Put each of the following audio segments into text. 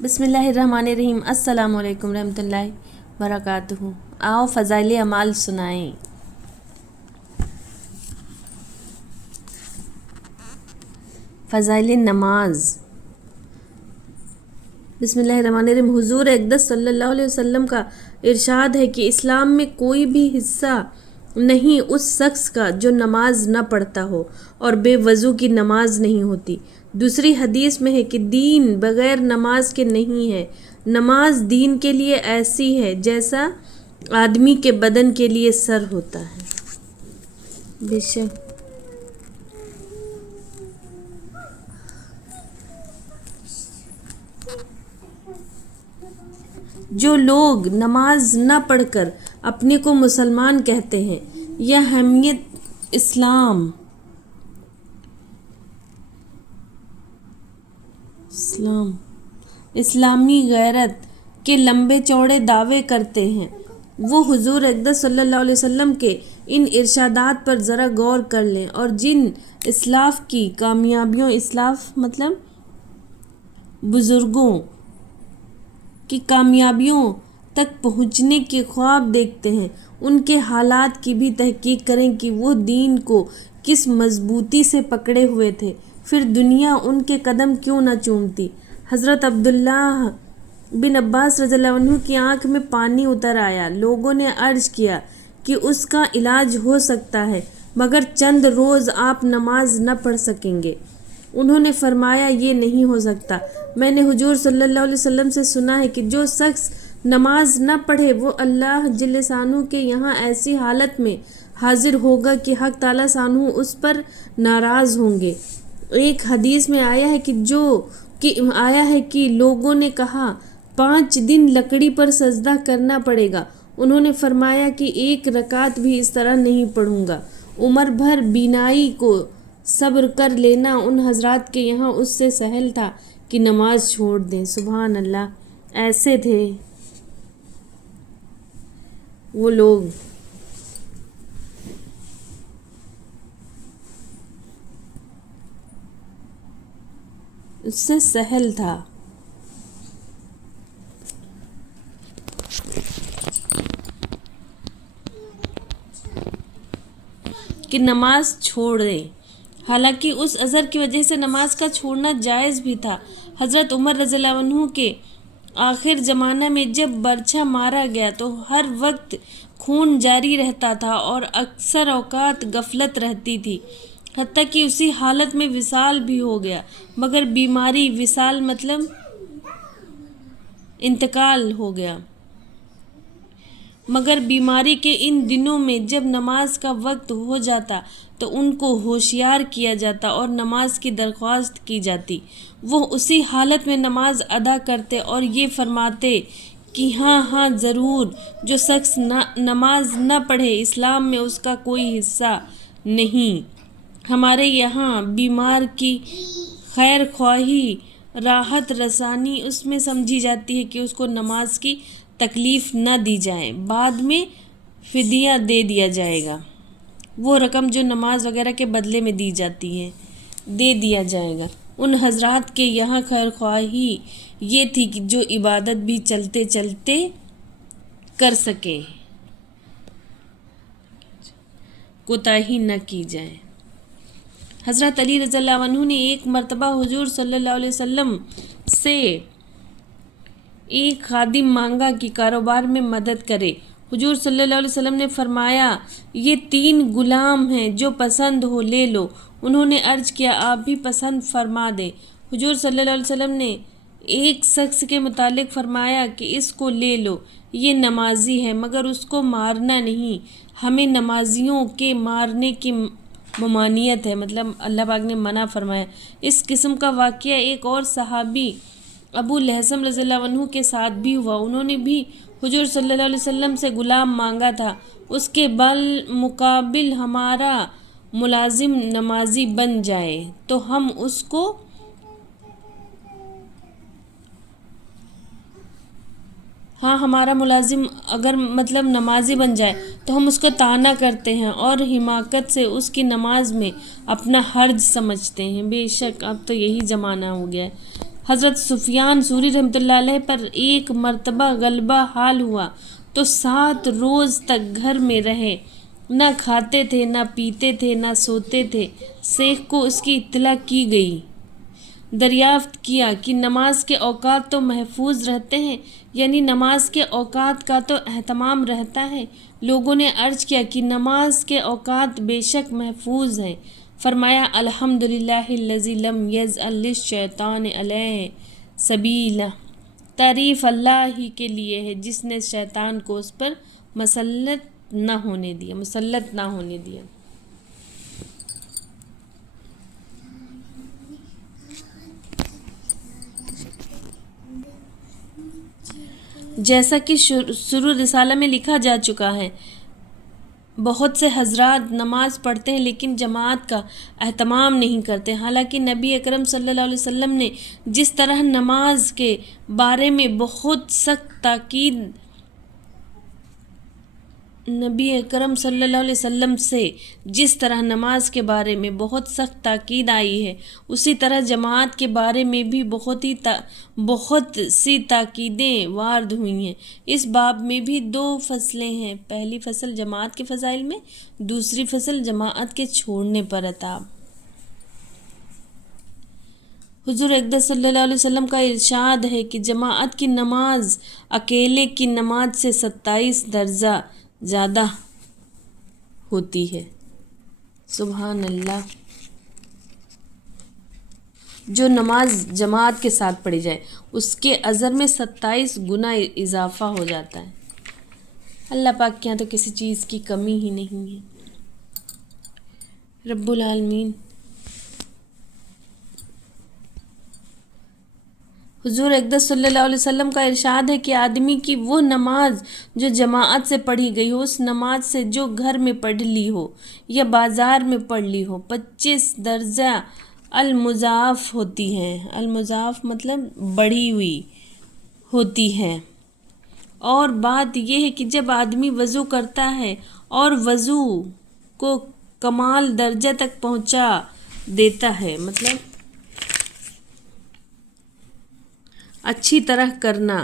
बिस्मिल्लाहिर्रहमानिर्रहीम। अस्सलामु अलैकुम रहमतुल्लाहि बरकातुहू। आओ फ़ज़ाइल अमाल सुनाएं। फ़ज़ाइल नमाज। बिस्मिल्लाहिर्रहमानिर्रहीम। हुज़ूर अक़दस सल्लल्लाहु अलैहि वसल्लम का इरशाद है कि इस्लाम में कोई भी हिस्सा नहीं उस शख्स का जो नमाज न पढ़ता हो और बेवज़ू की नमाज नहीं होती। दूसरी हदीस में है कि दीन बग़ैर नमाज के नहीं है। नमाज दीन के लिए ऐसी है जैसा आदमी के बदन के लिए सर होता है। बेशक जो लोग नमाज न पढ़कर अपने को मुसलमान कहते हैं, यह अहमियत इस्लामी गैरत के लंबे चौड़े दावे करते हैं, वो हुज़ूर अक़दस सल्लल्लाहु अलैहि वसल्लम के इन इरशादात पर ज़रा गौर कर लें और जिन इस्लाफ़ की कामयाबियों, इस्लाफ़ मतलब बुज़ुर्गों की कामयाबियों तक पहुँचने के ख्वाब देखते हैं, उनके हालात की भी तहक़ीक़ करें कि वो दीन को किस मज़बूती से पकड़े हुए थे, फिर दुनिया उनके कदम क्यों न चूमती। हज़रत अब्दुल्लाह बिन अब्बास रज़ियल्लाहु अन्हु की आँख में पानी उतर आया। लोगों ने अर्ज़ किया कि उसका इलाज हो सकता है, मगर चंद रोज़ आप नमाज न पढ़ सकेंगे। उन्होंने फरमाया, ये नहीं हो सकता। मैंने हुज़ूर सल्लल्लाहु अलैहि वसल्लम से सुना है कि जो शख्स नमाज न पढ़े वो अल्लाह जल्ल शानहू के यहाँ ऐसी हालत में हाजिर होगा कि हक़ ताला शानहू उस पर नाराज़ होंगे। एक हदीस में आया है कि लोगों ने कहा 5 दिन लकड़ी पर सजदा करना पड़ेगा। उन्होंने फरमाया कि 1 रकात भी इस तरह नहीं पढ़ूँगा। उम्र भर बीनाई को सब्र कर लेना उन हज़रात के यहाँ उससे सहल था कि नमाज छोड़ दें। सुभान अल्लाह, ऐसे थे वो लोग। उससे सहल था कि नमाज छोड़ दें। हालांकि उस अज़र की वजह से नमाज का छोड़ना जायज़ भी था। हज़रत उमर रज़ियल्लाहु अन्हु के आखिर ज़माना में जब बर्छा मारा गया तो हर वक्त खून जारी रहता था और अक्सर औक़ात गफलत रहती थी, हत्ता कि उसी हालत में विसाल भी हो गया। मगर बीमारी विसाल मतलब इंतकाल हो गया। मगर बीमारी के इन दिनों में जब नमाज का वक्त हो जाता तो उनको होशियार किया जाता और नमाज की दरख्वास्त की जाती। वो उसी हालत में नमाज अदा करते और ये फरमाते कि हाँ ज़रूर, जो शख्स नमाज न पढ़े इस्लाम में उसका कोई हिस्सा नहीं। हमारे यहाँ बीमार की खैर ख्वाही, राहत रसानी उसमें समझी जाती है कि उसको नमाज की तकलीफ़ न दी जाए, बाद में फ़िदिया दे दिया जाएगा। वो रकम जो नमाज वगैरह के बदले में दी जाती है दे दिया जाएगा। उन हज़रात के यहाँ खैर ख्वाही ये थी कि जो इबादत भी चलते चलते कर सके, कोताही न की जाए। हज़रत अली रज़ियल्लाहु अन्हु ने एक मरतबा हुज़ूर सल्लल्लाहु अलैहि वसल्लम से एक खादिम मांगा कि कारोबार में मदद करे। हुज़ूर सल्लल्लाहु अलैहि वसल्लम ने फरमाया, ये 3 गुलाम हैं, जो पसंद हो ले लो। उन्होंने अर्ज़ किया, आप भी पसंद फरमा दें। हुज़ूर सल्लल्लाहु अलैहि वसल्लम ने एक शख्स के मुतालिक फरमाया कि इसको ले लो, ये नमाजी है मगर उसको मारना नहीं। हमें नमाजियों के मारने की ममानियत है, मतलब अल्लाह पाक ने मना फरमाया। इस किस्म का वाक़या एक और सहाबी अबू लहसम रज़ियल्लाहु अन्हु के साथ भी हुआ। उन्होंने भी हुज़ूर सल्लल्लाहु अलैहि वसल्लम से गुलाम मांगा था। उसके बल मुकाबिल हमारा मुलाजिम नमाजी बन जाए तो हम उसको हमारा मुलाजिम अगर मतलब नमाजी बन जाए तो हम उसका ताना करते हैं और हिमाकत से उसकी नमाज में अपना हर्ज समझते हैं। बेशक अब तो यही ज़माना हो गया है। हज़रत सुफियान सूरी रहमतुल्लाह अलैह पर एक मर्तबा गलबा हाल हुआ तो 7 रोज़ तक घर में रहे, न खाते थे, न पीते थे, न सोते थे। शेख को उसकी इत्तला की गई। दरियाफ्त किया कि नमाज के औकात तो महफूज रहते हैं, यानी नमाज के औकात का तो एहतमाम रहता है। लोगों ने अर्ज किया कि नमाज के औकात बेशक महफूज हैं। फरमाया अल्हम्दुलिल्लाहिल्लज़ी लम यज़अल लिश्शैतान अलैहि सबीला, तारीफ़ अल्लाह ही के लिए है जिसने शैतान को उस पर मुसल्लत ना होने दिया। जैसा कि शुरू रिसाला में लिखा जा चुका है, बहुत से हजरात नमाज पढ़ते हैं लेकिन जमात का एहतमाम नहीं करते। हालांकि नबी अकरम सल्लल्लाहु अलैहि वसल्लम ने जिस तरह नमाज के बारे में बहुत सख्त ताकीद नबी अकरम सल्लल्लाहु अलैहि वसल्लम से जिस तरह नमाज के बारे में बहुत सख्त ताकीद आई है, उसी तरह जमात के बारे में भी बहुत सी ताकीदें वारद हुई हैं। इस बाब में भी 2 फसलें हैं। पहली फसल जमात के फ़ज़ाइल में, दूसरी फसल जमात के छोड़ने पर अताब। हुज़ूर अक़दस सल्लल्लाहु अलैहि वसल्लम का इरशाद है कि जमात की नमाज अकेले की नमाज से 27 दर्जा ज़्यादा होती है। सुभान अल्लाह। जो नमाज जमात के साथ पढ़ी जाए उसके अज़र में 27 गुना इजाफ़ा हो जाता है। अल्लाह पाक के यहाँ तो किसी चीज़ की कमी ही नहीं है। रब्बुल आलमीन। हुज़ूर अक़दस सल्लल्लाहु अलैहि वसल्लम का इरशाद है कि आदमी की वो नमाज जो जमात से पढ़ी गई हो, उस नमाज से जो घर में पढ़ ली हो या बाज़ार में पढ़ ली हो, 25 दर्जा अलमुज़ाफ़ होती हैं। अलमुज़ाफ़ मतलब बढ़ी हुई होती है। और बात यह है कि जब आदमी वज़ू करता है और वज़ू को कमाल दर्जा तक पहुँचा देता है, मतलब अच्छी तरह करना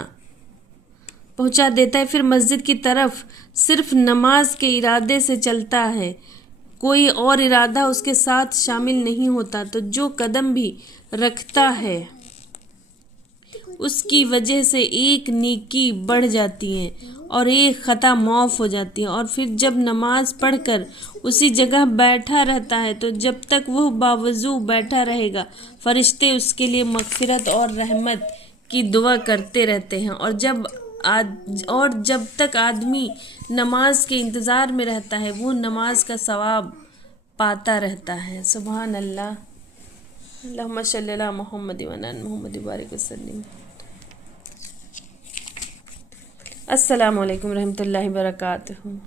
पहुंचा देता है, फिर मस्जिद की तरफ सिर्फ नमाज के इरादे से चलता है, कोई और इरादा उसके साथ शामिल नहीं होता, तो जो कदम भी रखता है उसकी वजह से एक नेकी बढ़ जाती है और एक ख़ता माफ़ हो जाती है। और फिर जब नमाज पढ़कर उसी जगह बैठा रहता है तो जब तक वह बावज़ू बैठा रहेगा, फ़रिश्ते उसके लिए मग़फ़िरत और रहमत की दुआ करते रहते हैं। और जब तक आदमी नमाज के इंतज़ार में रहता है वो नमाज का सवाब पाता रहता है। सुभान अल्लाह। अल्लाहुम्मा सल्लि अला मुहम्मद व अला मुहम्मद बारिक वसल्लिम। अस्सलामु अलैकुम रहमतुल्लाहि व बरकातुहू।